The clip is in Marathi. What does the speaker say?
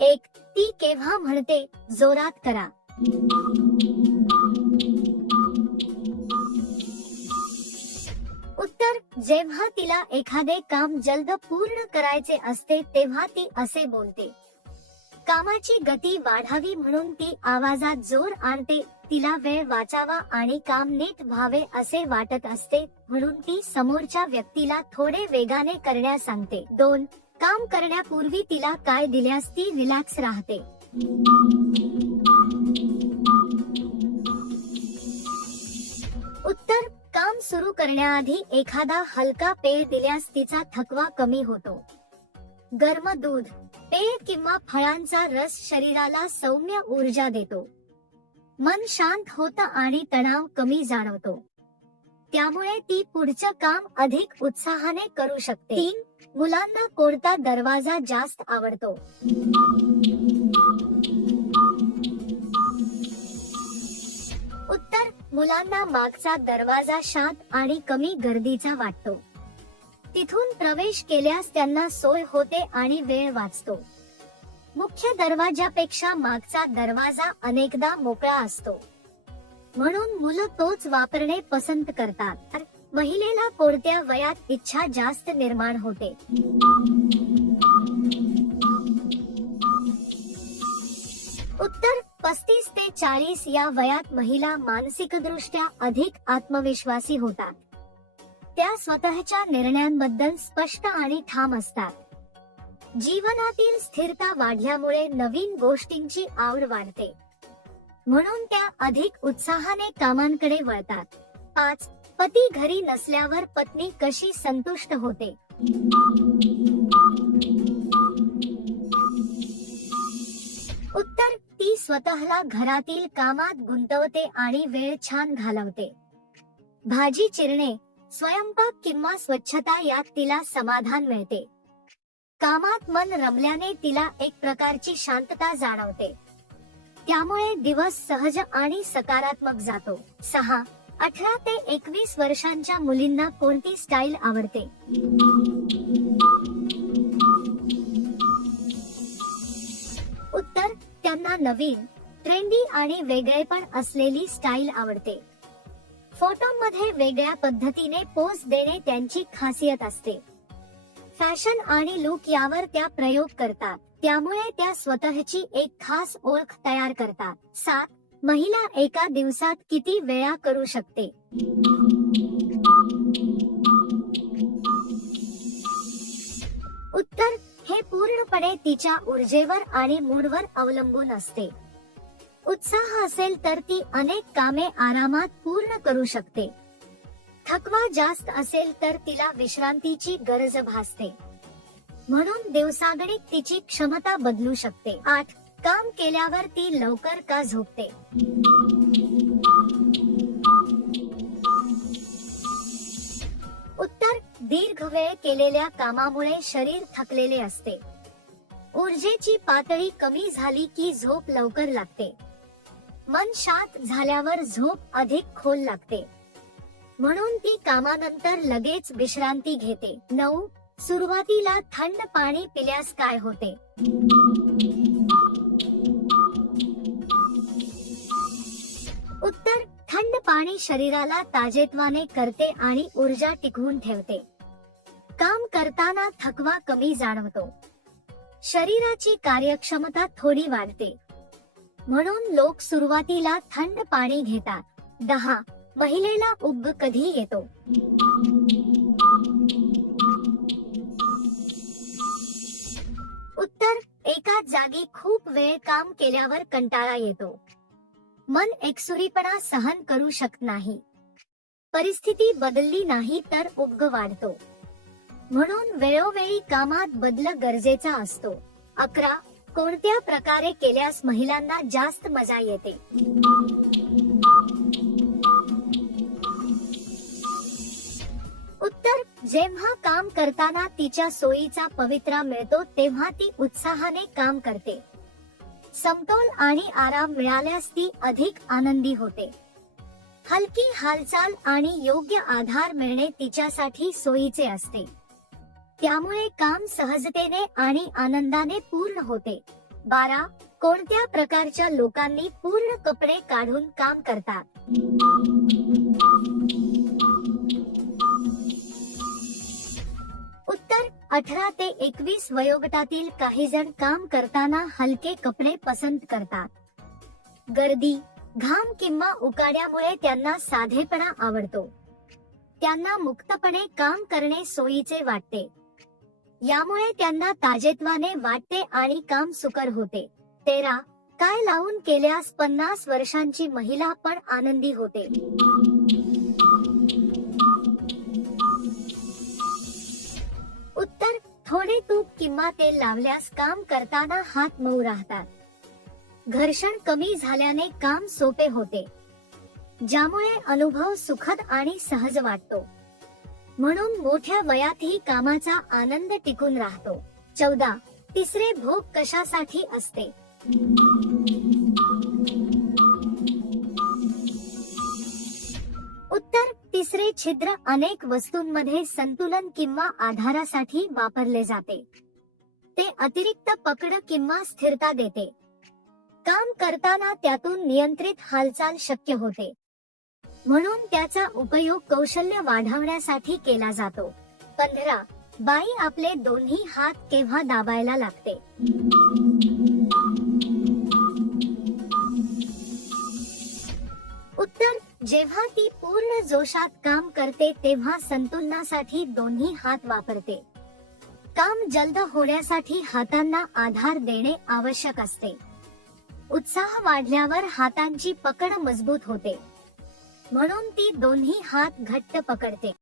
एक, ती केव्हा म्हणते जोरात करा. उत्तर, जेव्हा तिला एखादे काम जलद पूर्ण करायचे असते तेव्हा ती असे बोलते. कामाची गती वाढावी म्हणून ती आवाजात जोर आणते. तिला वेळ वाचावा आणि काम नीट व्हावे असे वाटत असते म्हणून ती समोरच्या व्यक्तीला थोडे वेगाने करण्यास सांगते. 2, काम करण्यापूर्वी तिला काय दिल्यास ती रिलॅक्स राहते. उत्तर, काम सुरू करण्याआधी एखादा हलका पेय दिल्यास तिचा थकवा कमी होतो. गरम दूध, पेय किंवा फळांचा रस शरीराला सौम्य ऊर्जा देतो. मन शांत होतं आणि तणाव कमी जाणवतो. त्यामुळे ती पुढचं काम अधिक उत्साहाने करू शकते. 3, मुलांना कोणता दरवाजा जास्त आवडतो. उत्तर, मुलांना मागचा दरवाजा शांत आणि कमी गर्दीचा वाटतो. तिथून प्रवेश केल्यास त्यांना सोय होते आणि वेळ वाचतो. मुख्य दरवाजापेक्षा मागचा दरवाजा अनेकदा मोकळा असतो म्हणून मुलं तोच वापरणे पसंत करतात. महिलेला कोणत्या वयात इच्छा जास्त निर्माण होते. उत्तर, 35 ते 40 या वयात महिला मानसिकदृष्ट्या अधिक आत्मविश्वासी होतात. त्या स्वतःच्या निर्णयांबद्दल स्पष्ट आणि ठाम असतात. जीवनातील स्थिरता वाढल्यामुळे नवीन गोष्टींची आवड वाढते म्हणून त्या अधिक उत्साहाने कामांकडे वळतात. 5, पती घरी नसल्यावर पत्नी कशी संतुष्ट होते. उत्तर, ती स्वतःला घरातील कामात गुंतवते आणि वेळ छान घालवते. भाजी चिरणे, स्वयंपाक किंवा स्वच्छता यात तिला समाधान मिळते. कामात मन रमल्याने तिला एक प्रकारची शांतता जाणवते. त्यामुळे दिवस सहज आणि सकारात्मक जातो. 6, 18 ते 21 वर्षांच्या मुलींना कोणती स्टाईल आवडते. उत्तर, त्यांना नवीन, ट्रेंडी आणि वेगळेपण असलेली स्टाईल आवडते. फोटोमध्ये वेगळ्या पद्धतीने पोज देणे त्यांची खासियत असते. फॅशन आणि लुक यावर त्या प्रयोग करतात. त्यामुळे त्या स्वतःची एक खास ओळख तयार करतात. 7, महिला एका दिवसात किती वेळा करू शकते. उत्तर, हे पूर्णपणे तिच्या ऊर्जेवर आणि मूडवर अवलंबून असते. उत्साह असेल तर ती अनेक कामे आरामात पूर्ण करू शकते. थकवा जास्त असेल तर तिला विश्रांतीची गरज भासते म्हणून दिवसागणिक तिची क्षमता बदलू शकते. 8, काम केल्यावर ती लवकर का झोपते. उत्तर, दीर्घ वेळ केलेल्या कामामुळे शरीर थकलेले असते. ऊर्जेची पातळी कमी झाली की झोप लवकर लागते. मन शांत झाल्यावर झोप अधिक खोल लागते म्हणून ती कामानंतर लगेच विश्रांती घेते. 9, सुरुवातीला थंड पाणी पिल्यास काय होते. उत्तर, थंड पाणी शरीराला ताजेतवाने करते आणि ऊर्जा टिकवून ठेवते. काम करताना थकवा कमी जाणवतो. शरीराची कार्यक्षमता थोडी वाढते म्हणून लोक सुरुवातीला थंड पाणी घेतात. 10, महिलेला उब कधी येतो. उत्तर, एका जागी खूप वेळ काम केल्यावर कंटाळा येतो. मन एकसुरीपणा सहन करू शकत नाही. परिस्थिती बदलली नाही तर उब वाढतो म्हणून वेळोवेळी कामात बदल गरजेचा असतो. 11, कोणत्या प्रकारे केल्यास महिलांना जास्त मजा येते. उत्तर, जेव्हा काम करताना तिच्या सोयीचा पवित्रा मिळतो तेव्हा ती उत्साहाने काम करते. समतोल आणि आराम मिळाल्यास ती अधिक आनंदी होते. हलकी हालचाल आणि योग्य आधार मिळणे तिच्यासाठी सोयीचे असते. त्यामुळे काम सहजतेने आणि आनंदाने पूर्ण होते. 12. कोणत्या प्रकारच्या लोकांनी पूर्ण कपडे काढून काम करतात? उत्तर 18 ते 21 वयोगटातील काही जण काम करताना हलके कपडे पसंत करतात. गर्दी, घाम किंवा उकाड्यामुळे त्यांना साधेपणा आवडतो. त्यांना मुक्तपणे काम करणे सोयीचे वाटते. यामुळे त्यांना ताजेतवाने वाटते आणि काम सुकर होते. 13. काय लावून केल्यास 50 वर्षांची महिला पण आनंदी होते? उत्तर थोडे तूप किंवा तेल लावल्यास काम करताना हात मऊ राहतात. घर्षण कमी झाल्याने काम सोपे होते, ज्यामुळे अनुभव सुखद आणि सहज वाटतो. म्हणून मोठ्या वयातही कामाचा आनंद टिकून राहतो. 14. तिसरे भोग कशासाठी असते? उत्तर तिसरे छिद्र अनेक वस्तूंमध्ये संतुलन किंवा आधारासाठी वापरले जाते. ते अतिरिक्त पकड किंवा स्थिरता देते. काम करताना त्यातून नियंत्रित हालचाल शक्य होते, म्हणून त्याचा उपयोग कौशल्य वाढवण्यासाठी केला जातो. 15. बाई आपले दोन्ही हात केव्हा दाबायला लागते? उत्तर जेव्हा ती पूर्ण जोशात काम करते तेव्हा संतुलनासाठी दोन्ही हात वापरते. काम जलद होण्यासाठी हातांना आधार देणे आवश्यक असते. उत्साह वाढल्यावर हातांची पकड मजबूत होते, म्हणून ती दोन्ही हात घट्ट पकडते.